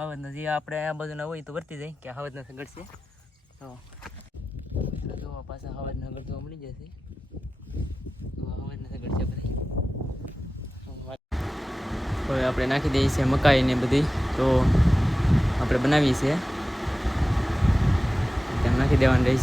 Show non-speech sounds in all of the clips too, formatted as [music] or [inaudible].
હાવજનો જે આપણે આ બાજુના હોય તો વર્તી જાય, કે હવે સગડ છે. તો જોવા પાછા હવે સગડ જોવા મળી જશે. સગડ છે બધી હવે આપણે નાખી દઈએ છીએ મકાઈ ને બધી. તો આપણે બનાવીએ છીએ. નાખી દેવાનું રહે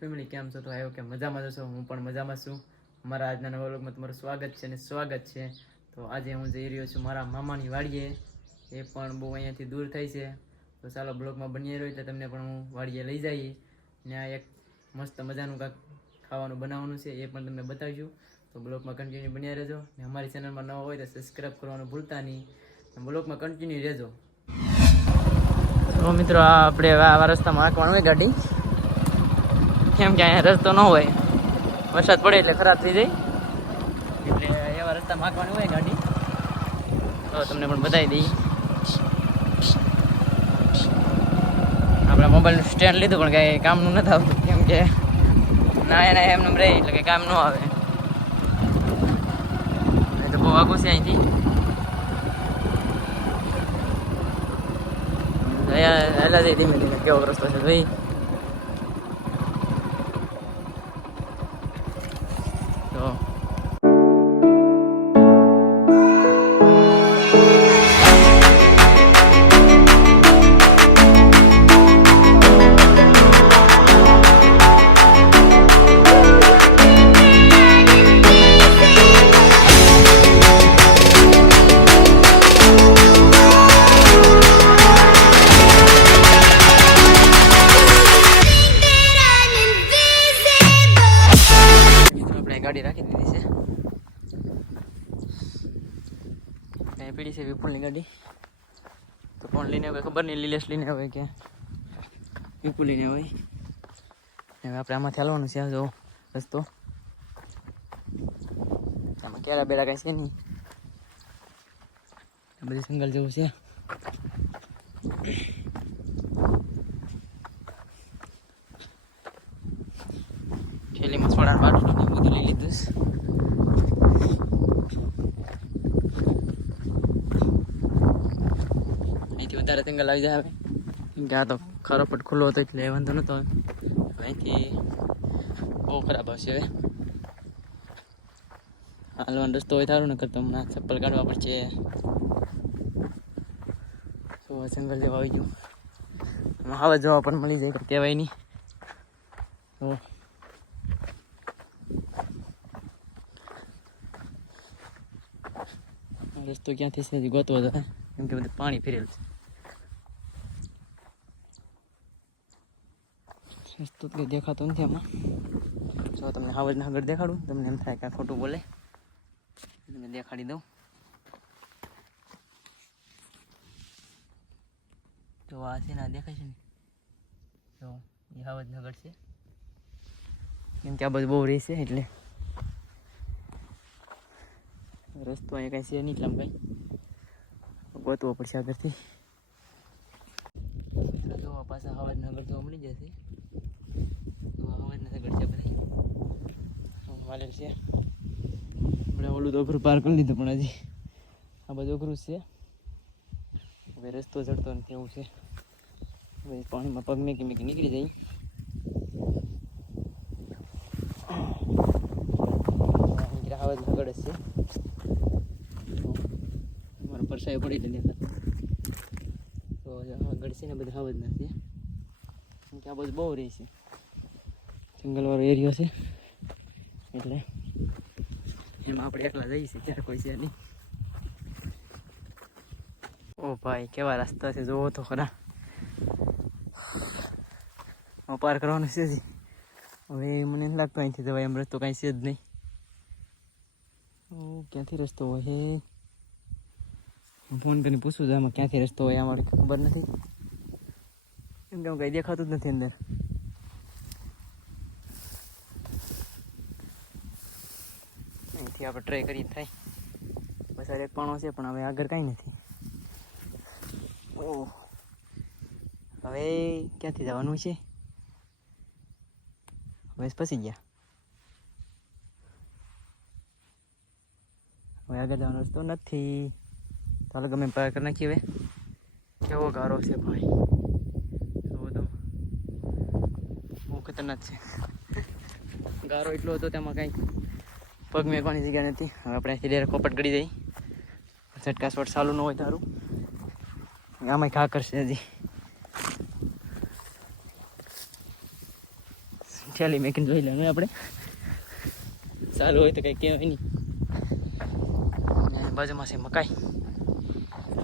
ફેમિલી કેમ છો? તો આવ્યો કે મજામાં જશો હું પણ મજામાં છું. મારા આજના નવા વ્લોગમાં તમારું સ્વાગત છે અને સ્વાગત છે. તો આજે હું જઈ રહ્યો છું મારા મામાની વાડીએ. એ પણ બહુ અહીંયાથી દૂર થાય છે. તો ચાલો બ્લોગમાં બની રહ્યો એટલે તમને પણ હું વાડીએ લઈ જઈએ. ને એક મસ્ત મજાનું કાંક ખાવાનું બનાવવાનું છે એ પણ તમને બતાવીશું તો બ્લોગમાં કન્ટિન્યુ બન્યા રહેજો. ને અમારી ચેનલમાં નવા હોય તો સબસ્ક્રાઈબ કરવાનું ભૂલતા નહીં. બ્લોગમાં કન્ટિન્યુ રહેજો. તો મિત્રો, આ આપણે આવા રસ્તામાં આંકવાનું હોય ગાડી. કેમ કે અહીંયા રસ્તો ન હોય. વરસાદ પડે એટલે ખરાબ થઈ જાય. એટલે એવા રસ્તા માગવાની હોય ગાડી. તો તમને પણ બતાવી દઈએ. આપણા મોબાઈલનું સ્ટેન્ડ લીધું પણ કાંઈ કામનું નથી આવતું. કેમ કે ના એના એમનું રહે એટલે કંઈ કામ ન આવે. તો બહુ આગું છે અહીંથી. હેલા જઈ ધીમે ધીમે કેવો રસ્તો છે ભાઈ? નહીં લઈને આવે કે? પીપુ લઈને આવે હવે આપણે આમાંથી હાલવાનું છે આ જો રસ્તો. આમાં કેળા બેડા કાંઈ છે નહીં. બધી સંગલ જેવું છે. થેલીમાં સોડા બાટલું ને બધું લઈ લીધું છે વધારે જંગલ આવી જાય હવે. કે આ તો ખરો પટ ખુલ્લો હતો એટલે વાંધો નતો. હવે અહીંથી બહુ ખરાબ આવશે હવે. હાલવાનો રસ્તો હોય સારું ન કરતો હમણાં ચપ્પલ કાઢવા પડશે. તો જંગલ જેવા આવી ગયું. હવે જોવા પણ મળી જાય કહેવાય નહીં. રસ્તો ક્યાંથી છે ગોતવો જાય કેમ કે બધું પાણી ફેરેલું છે. તો કંઈ દેખાતું નથી આમાં. જો તમને હાવજના આગળ દેખાડું, તમને એમ થાય કે ખોટું બોલે. તમને દેખાડી દઉં. જો આ છે ને, આ દેખાય છે ને. જો, એ હાવજનગર છે. કેમ કે આ બધું બહુ રહેશે એટલે. રસ્તો અહીંયા કાંઈ છે નહીં એટલામ કાંઈ. ગોતવો પડશે આગળથી. જોવા પાછા હવાજનગર જોવા મળી જશે છે બધી વાલેલ છે આપણે ઓલું તો અઘરું પાર કરી લીધું પણ હજી આ બધું અઘરું છે હવે રસ્તો ચડતો નથી એવું છે હવે પાણીમાં પગ મેકી મેકી નીકળી જાય હવાજ આગળ છે અમારા પરસાએ પડી એટલે તો આગળ છે ને બધા હવાજ નથી કેમ કે આ બધું બહુ રહે છે જંગલવાળો એરિયો છે. એટલે એમાં આપણે એકલા જઈએ છીએ, ત્યારે કોઈ છે નહીં. ઓ ભાઈ, કેવા રસ્તા છે જોવો તો ખરા. પાર કરવાનું છે હવે મને એમ લાગતું અહીંથી જવાય, એમ રસ્તો કાંઈ છે જ નહીં. ઓ, ક્યાંથી રસ્તો હોય હે? હું ફોન કરીને પૂછું છું, આમાં ક્યાંથી રસ્તો હોય અમારે ખબર નથી. એમ કે હું કંઈ દેખાતું જ નથી અંદર. અહીંથી આપણે ટ્રાય કરી થાય. બસ એક પાણો છે, પણ હવે આગળ કાંઈ નથી. ઓહ. હવે ક્યાંથી જવાનું છે? હવે ફસી ગયા. હવે આગળ જવાનો રસ્તો નથી. ચાલો ગમે પાર કરી નાખીએ હવે. કેવો ગારો છે ભાઈ. જોવો તો બહુ ખતરનાક છે. ગારો એટલો હતો, તેમાં કાંઈ પગ મેકવાની જગ્યા નથી. હવે આપણે અહીંથી કોપટ કરી જઈ. ઝટકા શોટ ચાલુ ન હોય તારું. આમાં ઘા કરશે હજી. થેલી મેકીને જોઈ લેવાનું આપણે. સારું હોય તો કંઈ કહેવાય નહીં. બાજુમાં છે મકાઈ.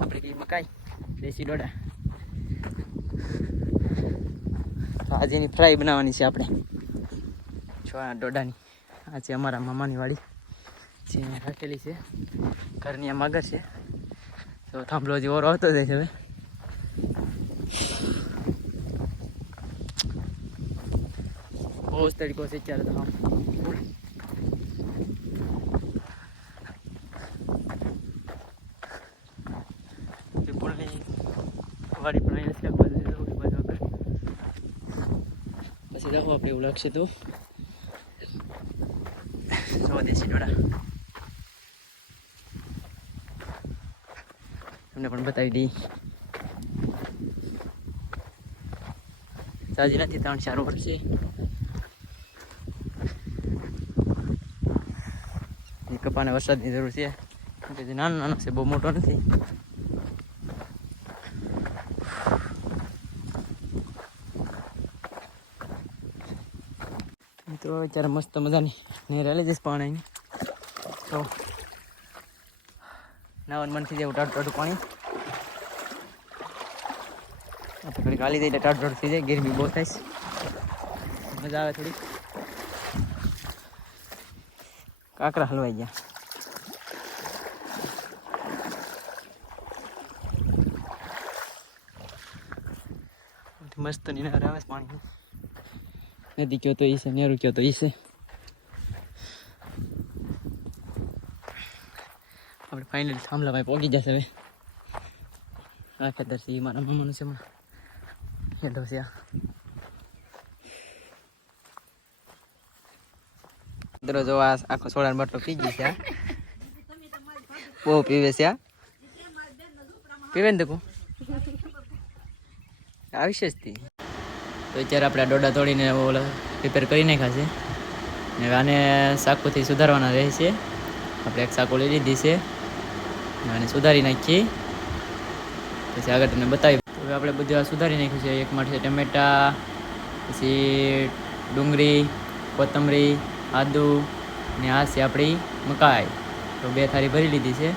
આપણે કઈ મકાઈ. દેશી ડોડા. આજે એની ફ્રાય બનાવવાની છે આપણે. છોડા ડોડાની. આ છે અમારા મામાની વાડી, જે રાખેલી છે, ઘરની આ માગર છે. તો થાંભલો જે ઓરો આવતો જાય છે હવે. બહુ જ તડકો છે અત્યારે તો આમ. ફૂલ. પણ આગળ. પછી રાખો આપણે એવું લાગશે તો. જો દેશી ડોડા. તમને પણ બતાવી દઈ. સાજી નથી ત્રણ ચાર વર્ષ કપાને વરસાદની જરૂર છે. નાનો નાનો છે, બહુ મોટો નથી. મિત્રો અત્યારે મસ્ત મજાની નેર આલી જઈશ પાણી તો નાવન મન થઈ જાય ટાટ ટાટું પાણી. આપણે ગાલી દઈએ ટાટ ટાટ થઈ જાય, ગરમી બહુ થાય મજા આવે થોડી કાંકરા હલવાઈ ગયા. મસ્ત નિનાર આવે પાણી નદી કયો તો ઈ છે નેરું કયો તો ઈ છે આપણે ફાઇનલી થાંભલા ભાઈ પહોંચી જશે હવે આ ખેતર છે મારા મામાનું છે હમણાં હેઠો છે આ મિત્રો જો આ આખો સોડાનો બટલો પી ગઈ છે બહુ પીવે છે પીવે ને દેખું આવી જ તી અત્યારે આપણે ડોડા તોડીને ઓલા પ્રિપેર કરી નાખ્યા છે. ને આને સાકુથી સુધારવાના રહેશે. આપણે એક સાકો લઈ લીધી છે. આને સુધારી નાખીએ. પછી આગળ તમને બતાવી હવે આપણે બધું આ સુધારી નાખ્યું છે. એક માટે છે ટમેટા, પછી ડુંગળી, કોથમરી, આદુ ને આ છે આપણી મકાઈ. તો બે થાળી ભરી લીધી છે.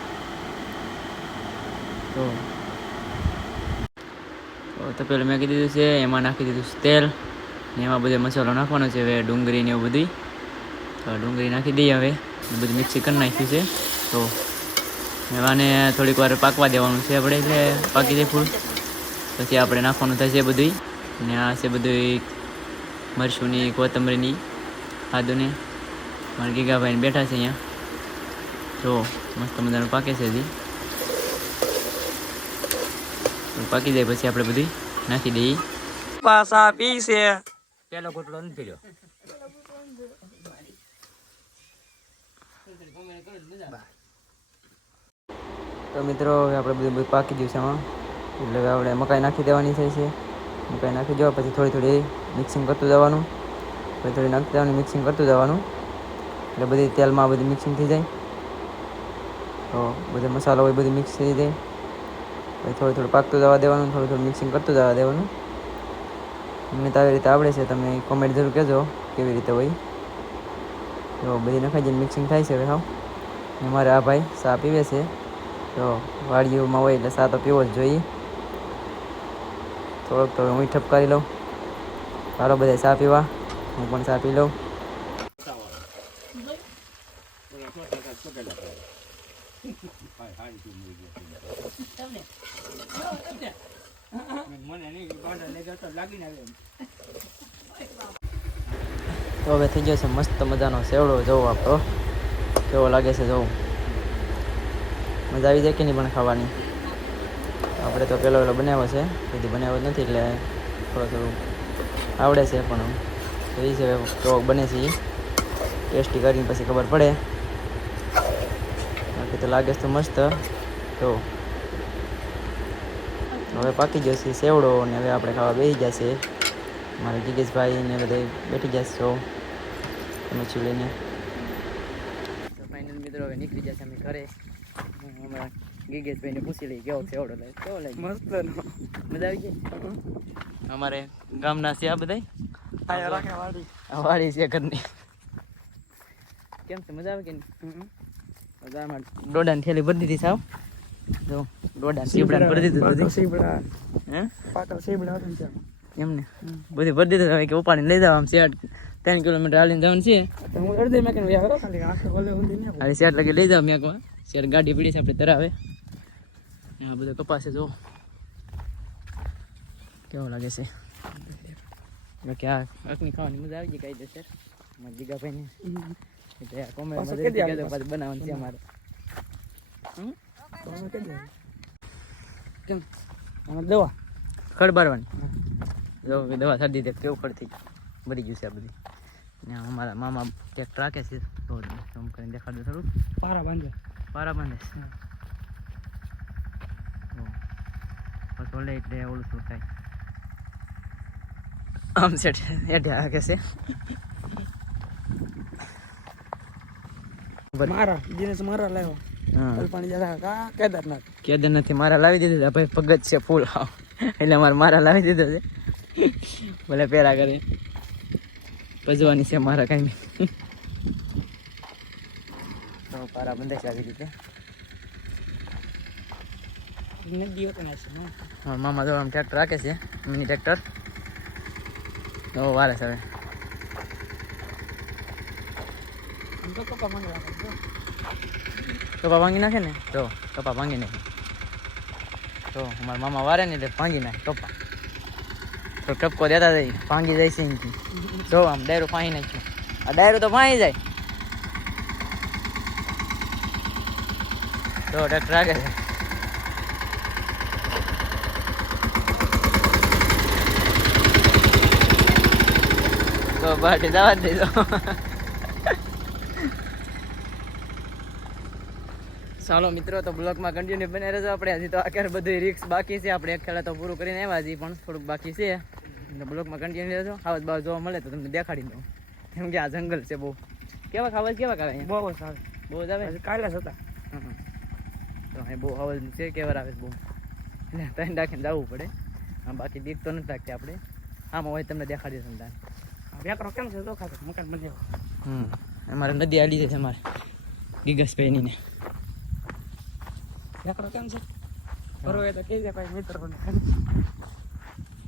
તો તપેલું મેં કીધું છે, એમાં નાખી દીધું છે તેલ, ને એમાં બધો મસાલો નાખવાનો છે હવે, ડુંગળી ને એવું બધી. તો ડુંગળી નાખી દઈએ હવે બધું મિક્સી કરી નાખ્યું છે. તો એવાને થોડીક વાર પાકવા દેવાનું છે આપણે, એટલે પાકી જાય ફૂલ. પછી આપણે નાખવાનું થશે બધું ને આ છે બધું મરસુંની કોથમરીની, આદુને. મારા ગીગાભાઈને બેઠા છે અહીંયા. જો, મસ્ત મજાનું પાકે છે હજી. તો પાકી જાય પછી આપણે બધી નાખી દઈ પાસા પી છે. પેલો ઘૂંટડો નથી પીડ્યો તો મિત્રો હવે આપણે બધું બધું પાકી દઉં છે એમાં એટલે હવે આપણે મકાઈ નાખી દેવાની થઈ છે. મકાઈ નાખી દેવા પછી થોડી થોડી મિક્સિંગ કરતું જવાનું. પછી થોડી નાખી દેવાની મિક્સિંગ કરતું જવાનું. એટલે બધી તેલમાં બધી મિક્સિંગ થઈ જાય. તો બધો મસાલો હોય બધું મિક્સ થઈ જાય. થોડું થોડું પાકતું જવા દેવાનું, થોડું થોડું મિક્સિંગ કરતું જવા દેવાનું. મને તો આવી રીતે આવડે છે, તમે કોમેન્ટ જરૂર કહેજો કેવી રીતે હોય. તો બધી નખાઈ જઈને મિક્સિંગ થાય છે હવે હાવ. ને મારે આ ભાઈ સા પીવે છે. તો વાડીઓમાં હોય એટલે સા તો પીવો જ જોઈએ. થોડોક તો હું ઠપકારી લઉં. ચાલો બધા સા પીવા. હું પણ ચા પી લઉં. તો હવે થઈ ગયો છે મસ્ત મજાનો સેવડો જવું આપણો કેવો લાગે છે જવું? મજા આવી જાય કે નહીં પણ ખાવાની? આપણે તો પહેલો પહેલો બનાવ્યો છે. કીધું બનાવ્યો જ નથી એટલે થોડું થોડું આવડે છે પણ એ છે કેવો બને છે ટેસ્ટી કરીને પછી ખબર પડે. તો લાગે છે તો મસ્ત. તો હવે પાકી જશે સેવડો ને હવે આપણે ખાવા બેસી જશે. મારા જીગેશભાઈ ને બધા બેઠી જશો તો મચ્છી લઈને. તો ફાઇનલ મિત્રો હવે નીકળી જશે અમે ઘરે. હમણાં ગીગેશભાઈને પૂછી લઈ કેવો સેવડો લાગે કેવો લાગે મસ્ત મજા આવી ગઈ? અમારે ગામના છે આ બધા વાડી. વાડી છે ઘરની. કેમ છે? મજા આવે કે નહીં? મજામાં. દોડાની થેલી ભરી દીધી સાવ જો દોડા સીબડા ભરી દીધું બધું. સીબડા હે? પાટલ સીબડા હતું ત્યાં. એમને? બધી ભરી દીધું હવે કે ઉપાડીને લઈ જાવ આમ સેટ ત્રણ કિલોમીટર હાલીને જવાનું છે. હું અડધી ખાલી આંખે શેઠ લગી લઈ જાવ મેકમાં સેટ ગાડી પીડી છે આપણે તરાવે આ બધો કપાસ છે જો. કેવો લાગે છે? બાકી આ અકની ખાવાની મજા આવી ગઈ કાંઈ સર મારા જીગાભાઈને. એટલે કોમેન્ટમાં પાછો કહેજો, આવે? બનાવવાનું છે અમારે. કેમ? આમાં દવા? ખડબારવાની જો દવા સારી દે કેવું ખડતી ભરી ગયું. છે આ બધી. ને અમારા મામા ક્યાંક રાખે છે. રોડ આમ કરીને દેખાડજો થોડું. પારા બાંધે. પારા બાંધે ઓલે એટલે ઓલું શું થાય. આમ સેટ એટલે રાખે છે. મારા દિનેશ મારા લાવ્યો કેદારનાથ. કેદારનાથથી મારા લાવી દીધું ભાઈ પગત છે ફૂલ આવ એટલે મારે મારા લાવી દીધો છે. ભલે પહેરા કરે. ભજવાની છે મારા કાંઈ તો પારા બંધ આવી રીતે. મામા. જો આમ ટ્રેક્ટર રાખે છે. મિની ટ્રેક્ટર તો વારે છે હવે આમ તો કપા ભાંગી નાખે ને? તો કપા ભાંગી નાખે. તો મારા મામા વારે ને એટલે ભાંગી નાખે કપા તો ટપકો દેતા જાય, ભાંગી જાય છે અહીંથી જો, આમ ડાયરો ફાંઈ નાખ્યો. આ ડાયરો તો ફાંઈ જાય. તો ટ્રેક્ટર રાખે છે તો બાટી જવા જ દેજો ચાલો મિત્રો તો બ્લોગમાં કન્ટિન્યુ બને રહેજો આપણે. હજી તો અત્યારે બધું રિક્સ બાકી છે. આપણે એક ખેલા તો પૂરું કરીને આવ્યા હજી પણ થોડુંક બાકી છે. એટલે બ્લોગમાં કન્ટિન્યુ રહેજો. આવાજ બાવ જોવા મળે તો તમને દેખાડી દઉં. કેમ કે આ જંગલ છે બહુ. કેવા ખાવા કેવા ખાવે બહુ સારું. બહુ જ આવે? કાલે હતા. તો અહીં બહુ અવાજ છે કેવા આવે બહુ. એટલે ત્રણ રાખીને જવું પડે. હા બાકી દીક તો નથી રાખતી આપણે. આમાં હોય તમને દેખાડી દઉં તારે વેકરો કેમ છે? તો ખાતો મકાન મજા હમ અમારે નદી આડી છે અમારે. ગીગસભાઈની ને વેકરો કેમ છે? બરોબર એ તો કહી દે ભાઈ મિત્ર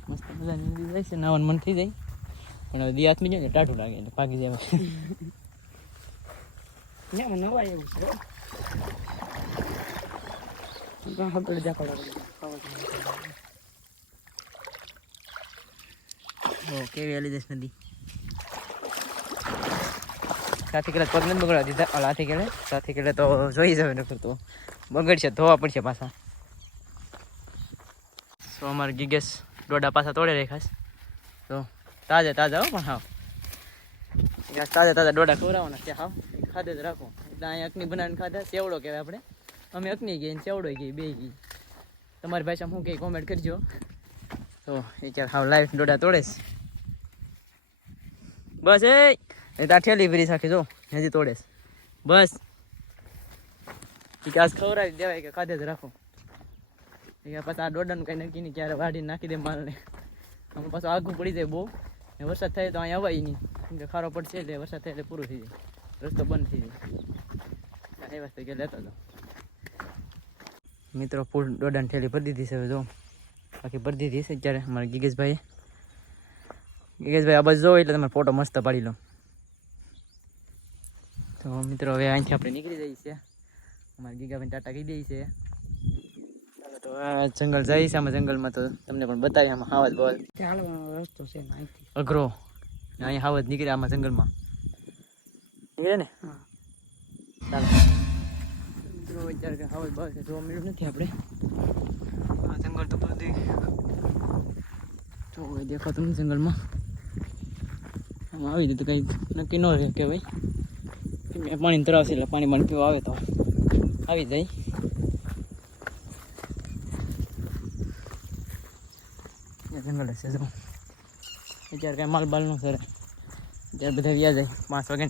મસ્ત મજાની નદી જાય છે નાવાનું મન થઈ જાય. પણ હવે દી હાથમી જાય ને ટાટું લાગે એટલે પાકી જાય ત્યાં [laughs] નવા એવું છે આલી જશે નદી? સાથી કેળે પગ નથી બગડવા દીધા? હાથી કેળે સાથી કેળે તો જોઈ જવે નકર તો બગડશે, ધોવા પડશે પાછા. તો અમારે ગીગેસ ડોડા પાછા તોડે રાખાશ તો તાજા તાજા હો પણ હાવ. તાજા તાજા ડોડા ખવડાવવાના ત્યાં હાવ. ખાધે જ રાખો. એટલે અહીંયા અકની બનાવીને ખાધા, સેવડો કહેવાય આપણે. અમે અકની ગઈ સેવડો ગઈ, બે ગઈ. તમારી ભાષામાં હું કંઈ કોમેન્ટ કરજો. તો એ ક્યારે હાવ લાઈફ ડોડા તોડે છે. બસ એ તાર ઠેલી ભરી સાખી જો. હજી તોડે બસ. આજ ખવડાવી દેવાય કે ખાધે જ રાખો. પાછા આ દોડાનું કંઈ નક્કી નહીં, ક્યારે વાઢી નાખી દે માલને. આમાં પાછું આઘું પડી જાય બહુ. ને વરસાદ થાય તો અહીંયા અવાય નહીં. કે ખારો પડશે એટલે વરસાદ થાય એટલે પૂરું થઈ જાય. રસ્તો બંધ થઈ જાય. એ વસ્તુ કે લેતો હતો મિત્રો, ફૂલ દોડાની થેલી ભરી દીધી છે હવે જો. બાકી ભરી દીધી છે અત્યારે અમારા ગીગેશભાઈએ. ગીગેશભાઈ, આ બાજુ જોવો એટલે તમે ફોટો મસ્ત પાડી લો. તો મિત્રો, હવે અહીંથી આપણે નીકળી જઈએ છીએ. અમારા ગીગાભાઈ ટાટા કહી દઈએ છે. તો આ જંગલ જાય છે આમાં જંગલમાં તો તમને પણ બતાવી આમાં હાવજ બોલ. રસ્તો છે અઘરો. ને અહીંયા હાવજ નીકળે આમાં જંગલમાં. નીકળે ને? હા. ચાલો. હાવજ બસ જોવા મળ્યું નથી આપણે. જંગલ જંગલ તો બધી. દેખાતું નથી જંગલમાં. આમ આવી દીધું કંઈક નક્કી ન રહે કે ભાઈ. મેં પાણી તરાવશે એટલે પાણી પાણી પીવા આવે તો. આવી જાય. એ જંગલ હશે, જો. અત્યારે કાંઈ માલ કરે અત્યારે બધા વ્યા જાય, પાંચ વાગે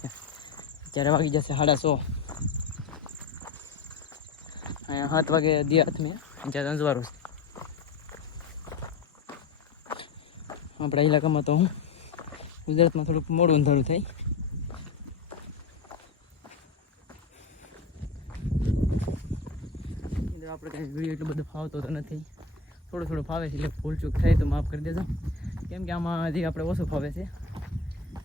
અત્યારે વાગી જશે સાડા સો. અહીંયા સાત વાગે દિયા મેં અત્યારે અંજવારું છે. આપણા ઇલાકામાં તો હું ગુજરાતમાં થોડુંક મોડું અંધારું થાય એટલે આપણે કાંઈ વીડિયો એટલો બધો ફાવતો તો નથી. થોડું થોડું ફાવે છે, એટલે ભૂલચૂક થાય તો માફ કરી દેજો. કેમ કે આમાં હજી આપણે ઓછું ફાવે છે,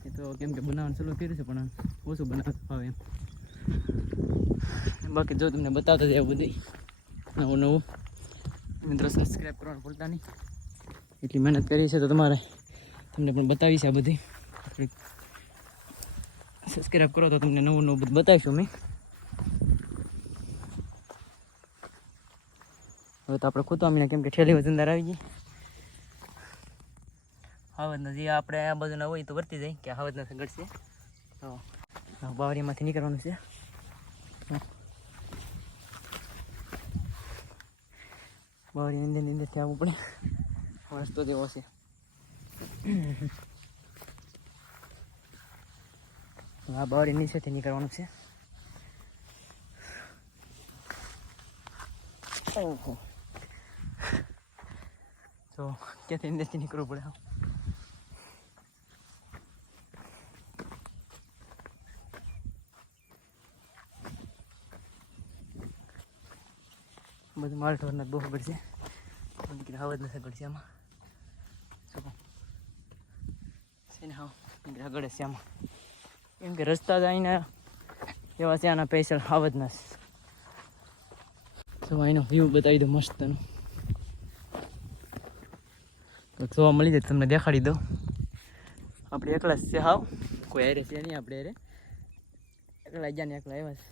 એ તો કેમ કે બનાવવાનું ચાલુ કર્યું છે, પણ ઓછું બનાવતું ફાવે. એમ બાકી જો તમને બતાવતો જાય બધી નવું નવું. મિત્રો સબસ્ક્રાઈબ કરવાનું ભૂલતા નહીં. એટલી મહેનત કરી છે તો તમારે તમને પણ બતાવી છે આ બધી. સબસ્ક્રાઈબ કરો તો તમને નવું નવું બધું બતાવીશું મેં હવે તો આપણે ખૂતવા મીને કેમ કે ઠેલી વજનદાર આવી ગઈ. હાવજના, જે આપણે આ બાજુના હોય તો વર્તી જાય, કે હાવજના સગડ છે તો બાવરીમાંથી નીકળવાનું છે. બાવરી અંદર અંદરથી આવવું પડે. રસ્તો જેવો છે. આ બાવરી નીચેથી નીકળવાનું છે. ઓહો. તો ક્યાંથી અંદરથી નીકળવું પડે બધું માલ ઢોરના બહુ પડશે જ નથી પડશે આમાં. છે ને હા નીકળી ગળે છે આમાં. કે રસ્તા જઈને એવા છે આના સ્પેશિયલ જ નથી. તો એનો વ્યૂ બતાવી દો મસ્તનો જોવા મળી જાય, તમને દેખાડી દઉં. આપણે એકલા છે હાવ. કોઈ હારે છે નહીં આપણે અરે એકલા ગયા ને એકલા આવ્યા છે.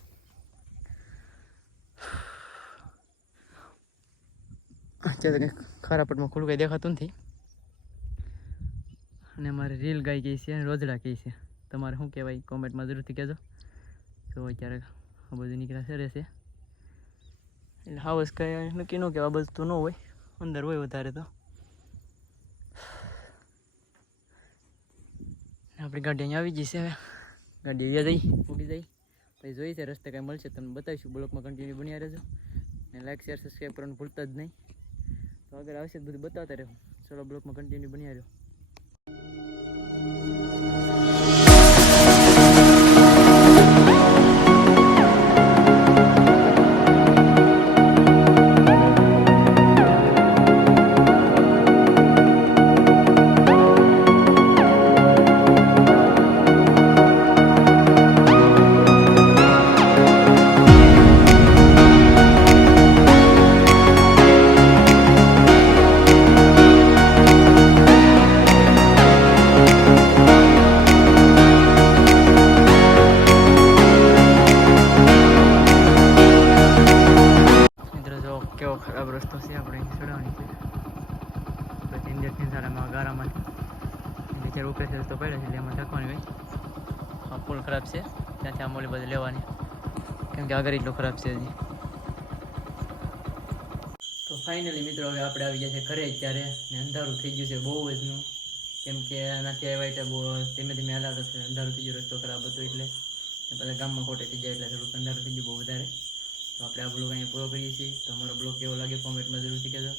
અત્યારે કંઈક ખરાપટમાં ખુલ્લું કંઈ દેખાતું નથી. અને અમારે રીલ ગાય કહી છે અને રોજડા કહી છે. તમારે શું કહેવાય? કોમેન્ટમાં જરૂરથી કહેજો. તો અત્યારે આ બધું નીકળ્યા રહેશે એટલે હાવસ કંઈ નક્કી ન કહેવા બધું તો ન હોય. અંદર હોય વધારે તો. આપણી ગાડી અહીંયા આવી છે હવે. ગાડી અહીંયા જઈ, ઉડી જઈ. પછી જોઈ રસ્તે કાંઈ મળશે તમને બતાવીશું. બ્લોકમાં કન્ટિન્યુ બન્યા રહેજો. અને લાઈક શેર સબસ્ક્રાઈબ કરવાનું ભૂલતા જ નહીં. તો આગળ આવશે બધું બતાવતા રહો. ચલો બ્લોકમાં કન્ટિન્યુ બન્યા રહ્યો આપણે અહીં ચડવાની છે. પછી અંદરથી સારામાં ગારામાંથી જ્યારે ઉપરે રસ્તો પડ્યો છે એમાં ધક્કવાની હોય. આ પુલ ખરાબ છે. ત્યાંથી આ મોલી બધી લેવાની. કેમ કે આગળ એટલો ખરાબ છે હજી. તો ફાઇનલી મિત્રો, હવે આપણે આવી ગયા છે ઘરે અત્યારે. ને અંધારું થઈ ગયું છે બહુ જનું કેમ કે આનાથી આવ્યા એટલે બહુ ધીમે ધીમે હલાવતો છે અંધારું થઈ ગયું, રસ્તો ખરાબ હતો એટલે. પહેલાં ગામમાં ખોટે થઈ જાય એટલે થોડુંક અંધારું થઈ ગયું બહુ વધારે. તો આપણે આ બ્લોગ અહીંયા પૂરો કરીએ છીએ. તો અમારો બ્લોગ કેવો લાગે કોમેન્ટમાં જરૂરથી કહેજો.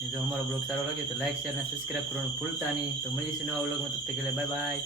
ને જો અમારો બ્લોગ સારો લાગે તો લાઈક શેર અને સબસ્ક્રાઈબ કરવાનું ભૂલતા નહીં. તો મળીશું નવા બ્લોગમાં તબ તક બાય બાય